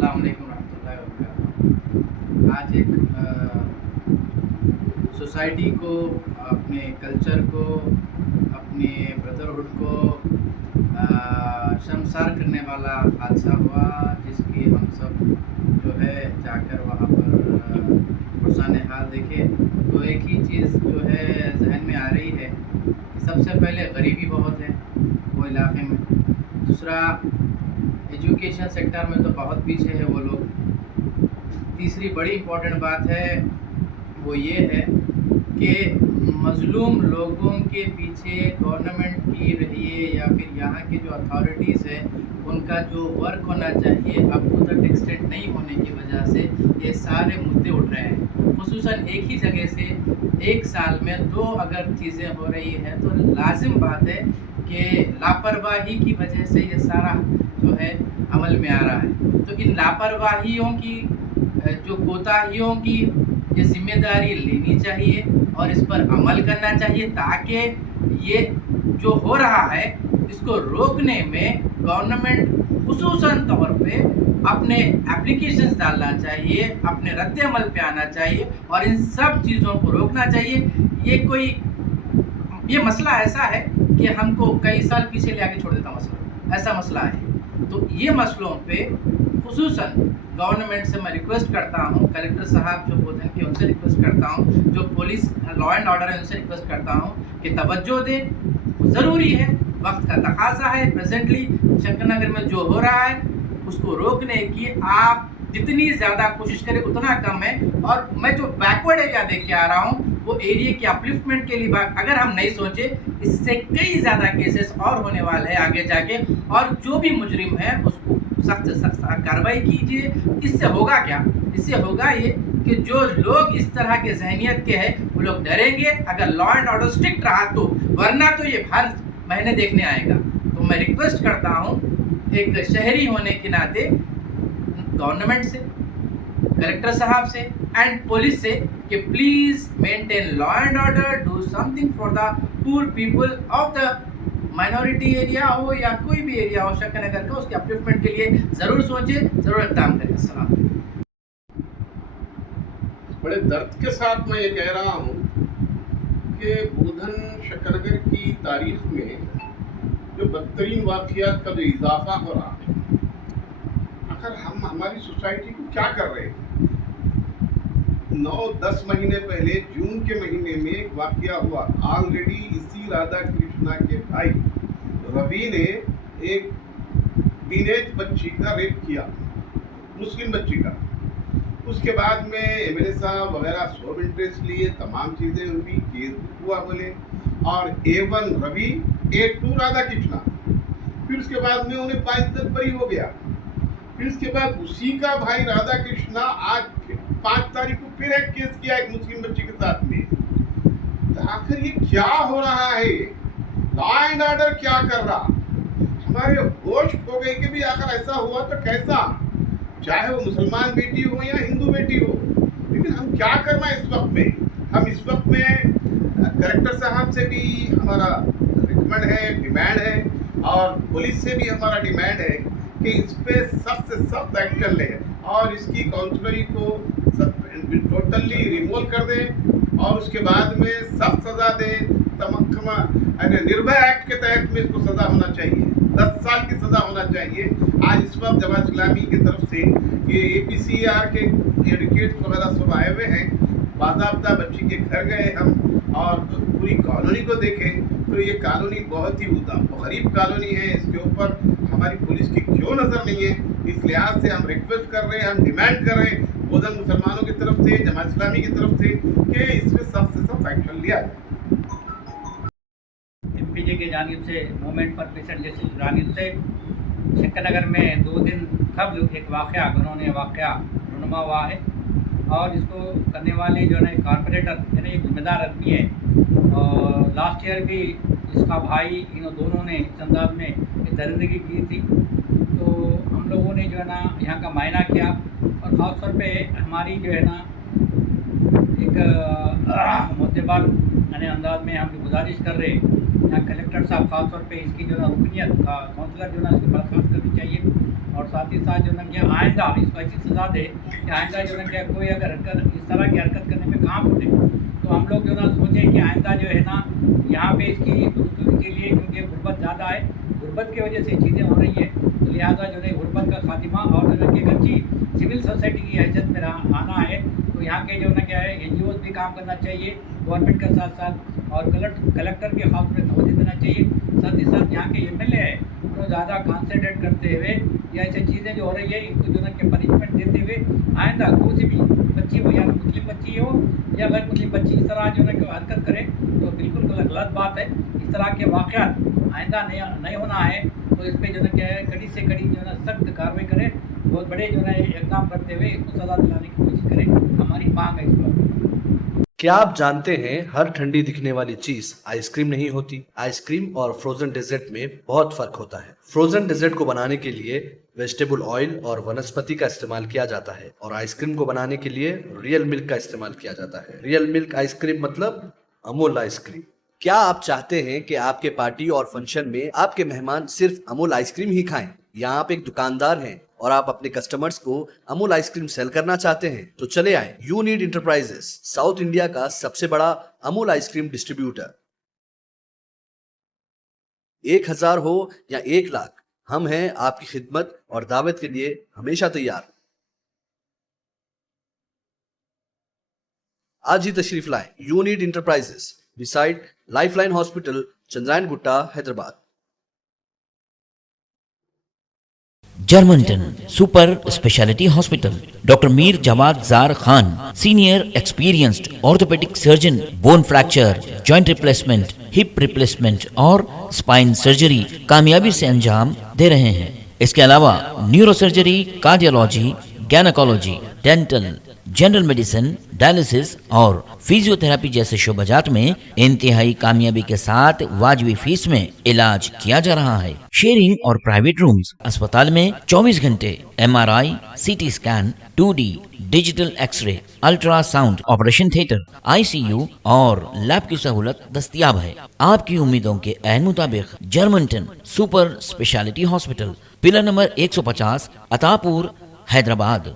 अस्सलाम वालेकुम रहमतुल्लाहि व बरकातहू। आज एक सोसाइटी को, अपने कल्चर को, अपने ब्रदरहुड को शर्मसार करने वाला हादसा हुआ, जिसकी हम सब जो है जाकर वहाँ पर पुरसाने हाल देखे तो एक ही चीज़ जो है जहन में आ रही है कि सबसे पहले गरीबी बहुत है वो इलाके में। दूसरा, एजुकेशन सेक्टर में तो बहुत पीछे है वो लोग। तीसरी बड़ी इम्पोर्टेंट बात है वो ये है कि मज़लूम लोगों के पीछे गवर्नमेंट की रहिए या फिर यहाँ के जो अथॉरिटीज़ है उनका जो वर्क होना चाहिए अप टू द एक्सटेंट नहीं होने की वजह से ये सारे मुद्दे उठ रहे हैं। खुसूसन एक ही जगह से एक साल में दो अगर चीज़ें हो रही हैं तो लाजिम बात है कि लापरवाही की वजह से ये सारा जो है अमल में आ रहा है। तो इन लापरवाहियों की, जो कोताहियों की ये जिम्मेदारी लेनी चाहिए और इस पर अमल करना चाहिए, ताकि ये जो हो रहा है इसको रोकने में गवर्नमेंट खुसूसन तौर पे अपने एप्लीकेशंस डालना चाहिए, अपने रद्द-ए-अमल पे आना चाहिए और इन सब चीज़ों को रोकना चाहिए। ये मसला ऐसा है कि हमको कई साल पीछे ले आके छोड़ देता ऐसा मसला है। तो ये मसलों पे खुसूसन गवर्नमेंट से मैं रिक्वेस्ट करता हूँ, कलेक्टर साहब जो बोधन की उनसे रिक्वेस्ट करता हूँ, जो पुलिस लॉ एंड ऑर्डर है उनसे रिक्वेस्ट करता हूँ कि तवज्जो दे। ज़रूरी है, वक्त का तकाजा है। प्रेजेंटली शंकरनगर में जो हो रहा है उसको रोकने की आप जितनी ज़्यादा कोशिश करें उतना कम है। और मैं जो बैकवर्ड एरिया देख के आ रहा हूँ वो एरिया की अपलिफ्टमेंट के लिए बात अगर हम नहीं सोचे, इससे कई ज़्यादा केसेस और होने वाले हैं आगे जाके। और जो भी मुजरिम है उसको सख्त से सख्त कार्रवाई कीजिए। इससे होगा क्या? इससे होगा ये कि जो लोग इस तरह के जहनियत के हैं वो लोग डरेंगे अगर लॉ एंड ऑर्डर स्ट्रिक्ट रहा तो, वरना तो ये हर महीने देखने आएगा। तो मैं रिक्वेस्ट करता हूँ एक शहरी होने के नाते गवर्नमेंट से, कलेक्टर साहब से एंड पुलिस से कि please maintain law and order, do something for the poor people of the minority area हो या कोई भी एरिया हो शंकरनगर का, उसके अपलिफ्टमेंट के लिए ज़रूर सोचें, ज़रूर इक़दाम करें। अस्सलाम। बड़े दर्द के साथ मैं ये कह रहा हूँ कि बोधन शंकरनगर की तारीख में जो बदतरीन वाक़ियात का जो इजाफा हो रहा है, आखिर हम हमारी सोसाइटी को क्या कर रहे हैं? 9-10 महीने पहले जून के महीने में एक वाक़या हुआ। ऑलरेडी इसी राधा कृष्णा के भाई रवि ने एक टीनेज बच्ची का रेप किया, मुस्लिम बच्ची का। उसके बाद में एमएलए साहब वगैरह सब इंटरेस्ट लिए, तमाम चीज़ें हुई, केस हुआ बोले, और A1 रवि, A2 राधा कृष्णा। फिर उसके बाद में उन्हें 22 बरी हो गया। फिर उसके बाद उसी का भाई राधा कृष्णा आज 5 तारीख को फिर एक केस किया एक मुस्लिम बच्ची के साथ में। तो आखिर ये क्या हो रहा है? लॉ एंड ऑर्डर क्या कर रहा? हमारे होश खो गई कि भी आखिर ऐसा हुआ तो कैसा, चाहे वो मुसलमान बेटी हो या हिंदू बेटी हो। लेकिन हम क्या करना है इस वक्त में? हम इस वक्त में कलेक्टर साहब से भी हमारा रिकमेंड है, डिमांड है, और पुलिस से भी हमारा डिमांड है कि इस पे सख्त से सख्त एक्शन ले और इसकी काउंसलरी को टोटली रिमूव कर दें और उसके बाद में सख्त सज़ा दें। निर्भया एक्ट के तहत में इसको सज़ा होना चाहिए, 10 साल की सज़ा होना चाहिए। आज इस वक्त जमात इस्लामी की तरफ से ये APCR के एडवोकेट्स वगैरह सब आए हुए हैं। बाज़ाब्ता बच्ची के घर गए हम और पूरी कॉलोनी को देखें तो ये कॉलोनी बहुत ही गरीब कॉलोनी है। इसके ऊपर हमारी पुलिस की क्यों नज़र नहीं है? इस लिहाज से हम रिक्वेस्ट कर रहे हैं, हम डिमांड कर रहे हैं बोधन मुसलमानों की तरफ से, जमात इस्लामी की तरफ से कि इसमें सख्त से सख्त एक्शन लिया जाए। MPJ की जानिब से, movement for piece and justice की जानिब से शंकरनगर में 2 दिन कबल एक वाक़या रुनुमा हुआ है और इसको करने वाले जो है कॉर्पोरेटर यानी एक जिम्मेदार आदमी है। और लास्ट ईयर भी इसका भाई इन दोनों ने इस अंदाज में एक दरिंदगी की थी। तो हम लोगों ने जो है ना यहाँ का मायना किया और ख़ास तौर पे हमारी जो है ना एक मोतबर यानी अंदाज में हम गुजारिश कर रहे यहाँ कलेक्टर साहब खास तौर पे इसकी जो है रुकनियत का काउंसलर जो है इसको बर्खास्त करनी चाहिए, और साथ ही साथ जो है क्या आइंदा इसको ऐसी सज़ा दे कि आइंदा जो है क्या कोई अगर इस तरह की हरकत करने में कहाँ फूटे, तो हम लोग जो है सोचें कि आइंदा जो है ना यहाँ पे इसकी दुरुस्ती के लिए, क्योंकि गुर्बत ज़्यादा है, गुर्बत की वजह से चीज़ें हो रही है, तो लिहाजा जो है गुर्बत का खात्मा और जो है कि एक अच्छी सिविल सोसाइटी की हैसियत में आना है, तो यहाँ के जो है क्या है NGOs भी काम करना चाहिए गवर्नमेंट के साथ साथ, और कलेक्टर के खास में तवज्जो देना चाहिए, साथ ही साथ यहाँ के MLA है उन्हें ज़्यादा कॉन्सेंट्रेट करते हुए या ऐसी चीज़ें जो हो रही है इनको जो है कि पनिशमेंट देते हुए आइंदा कोई भी बच्ची हो या मुस्लिम बच्ची हो या गैर मुस्लिम बच्ची इस तरह जो है कि हरकत करे तो बिल्कुल गलत बात है। इस तरह के वाक़यात आइंदा नहीं होना है, तो इस पर जो है क्या है कड़ी से कड़ी जो है सख्त कार्रवाई करें, बहुत बड़े जो है इक़दाम करते हुए इसको सज़ा दिलाने की कोशिश करें, हमारी मांग है इस पर। क्या आप जानते हैं हर ठंडी दिखने वाली चीज आइसक्रीम नहीं होती। आइसक्रीम और फ्रोजन डेजर्ट में बहुत फर्क होता है। फ्रोजन डेजर्ट को बनाने के लिए वेजिटेबल ऑयल और वनस्पति का इस्तेमाल किया जाता है, और आइसक्रीम को बनाने के लिए रियल मिल्क का इस्तेमाल किया जाता है। रियल मिल्क आइसक्रीम मतलब अमूल आइसक्रीम। क्या आप चाहते हैं कि आपके पार्टी और फंक्शन में आपके मेहमान सिर्फ अमूल आइसक्रीम ही खाएं? या आप एक दुकानदार हैं और आप अपने कस्टमर्स को अमूल आइसक्रीम सेल करना चाहते हैं, तो चले आए यूनिट इंटरप्राइजेस, साउथ इंडिया का सबसे बड़ा अमूल आइसक्रीम डिस्ट्रीब्यूटर। 1000 हो या 1 लाख, हम हैं आपकी खिदमत और दावत के लिए हमेशा तैयार। आज ही तशरीफ लाएं unit enterprises, beside lifeline hospital, Chandrayan Gutta, Hyderabad. Germanton super speciality hospital, doctor Mir Jawad Jar Khan, senior experienced orthopaedic surgeon, bone fracture, joint replacement, hip replacement और स्पाइन सर्जरी कामयाबी से अंजाम दे रहे हैं। इसके अलावा neuro surgery, cardiology, gynaecology, dental, general medicine, dialysis और फिजियोथेरेपी जैसे शोबाजात में इंतहाई कामयाबी के साथ वाजिबी फीस में इलाज किया जा रहा है। शेयरिंग और प्राइवेट रूम्स, अस्पताल में 24 घंटे MRI, CT scan, 2D digital X ray, ultrasound, operation theatre, ICU और लैब की सहूलत दस्तयाब है। आपकी उम्मीदों के ऐन मुताबिक Germanton super speciality hospital, pillar number 150, Attapur, Hyderabad.